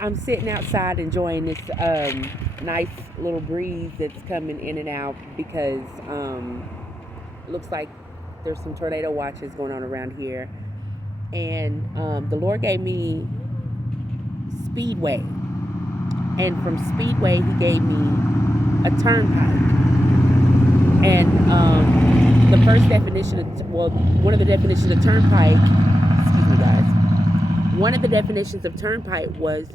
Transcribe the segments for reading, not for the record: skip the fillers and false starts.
I'm sitting outside enjoying this nice little breeze that's coming in and out because it looks like there's some tornado watches going on around here. And the Lord gave me Speedway. And from Speedway, He gave me a turnpike. And the first definition, one of the definitions of turnpike, excuse me, guys. One of the definitions of turnpike was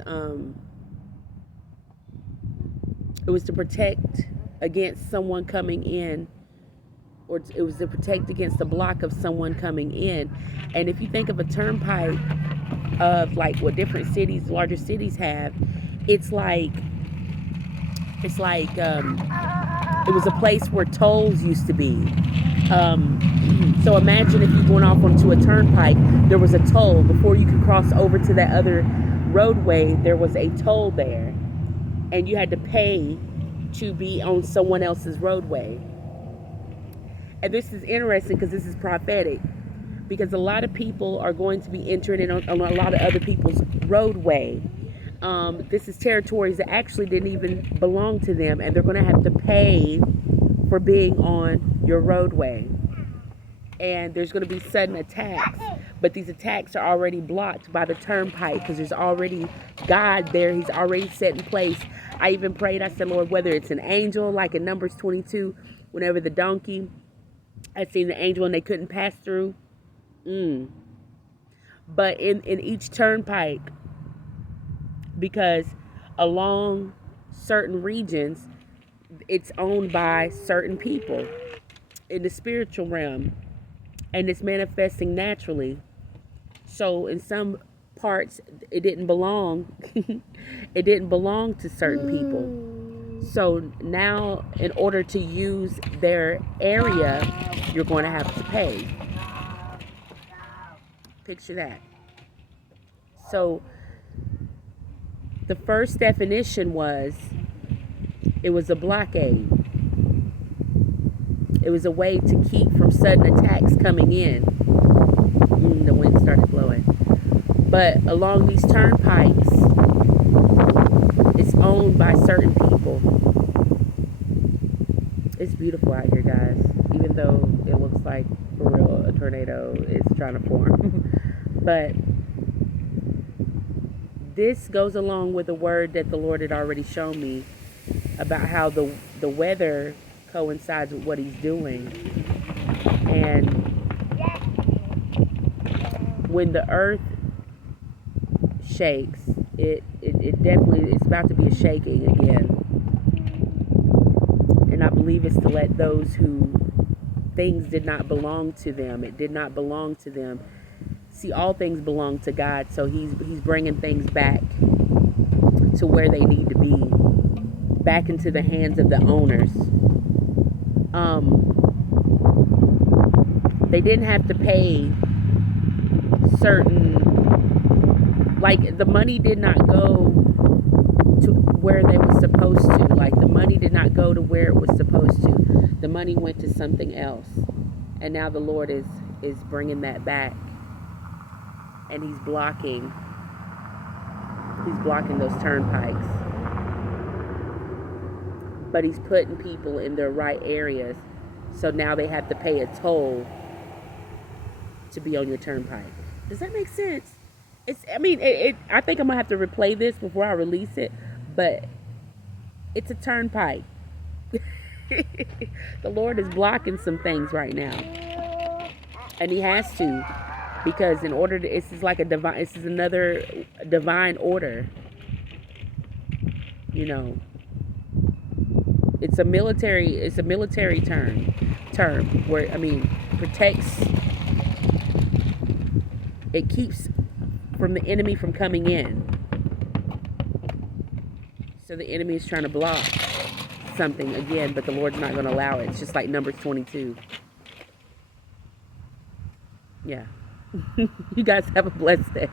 it was to protect against someone coming in, or it was to protect against the block of someone coming in. And if you think of a turnpike of like what different cities, larger cities have, it's like it was a place where tolls used to be. So imagine if you're going off onto a turnpike, there was a toll. Before you could cross over to that other roadway, there was a toll there. And you had to pay to be on someone else's roadway. And this is interesting because this is prophetic. Because a lot of people are going to be entering in on a lot of other people's roadway. This is territories that actually didn't even belong to them, and they're going to have to pay for being on your roadway. And there's going to be sudden attacks, but these attacks are already blocked by the turnpike because there's already God there. He's already set in place. I even prayed, I said, Lord, whether it's an angel, like in Numbers 22, whenever the donkey, I seen the angel and they couldn't pass through. But in each turnpike, because along certain regions, it's owned by certain people in the spiritual realm, and it's manifesting naturally. So in some parts, it didn't belong. It didn't belong to certain people. So now, in order to use their area, you're going to have to pay. Picture that. So the first definition was, it was a blockade. It was a way to keep from sudden attacks coming in. The wind started blowing. But along these turnpikes, it's owned by certain people. It's beautiful out here, guys. Even though it looks like, for real, a tornado is trying to form. But this goes along with a word that the Lord had already shown me about how the weather coincides with what He's doing. And when the earth shakes, it definitely, it's about to be a shaking again. And I believe it's to let those who things did not belong to them, it did not belong to them. See, all things belong to God, so He's bringing things back to where they need to be, back into the hands of the owners. They didn't have to pay certain, like the money did not go to where they were supposed to. Like the money did not go to where it was supposed to. The money went to something else. And now the Lord is bringing that back. And He's blocking those turnpikes. But He's putting people in their right areas. So now they have to pay a toll to be on your turnpike. Does that make sense? I think I'm going to have to replay this before I release it. But it's a turnpike. The Lord is blocking some things right now. And He has to. Because in order to, this is another divine order. You know, it's a military term where, protects, it keeps from the enemy from coming in. So the enemy is trying to block something again, but the Lord's not going to allow it. It's just like Numbers 22. Yeah. You guys have a blessed day.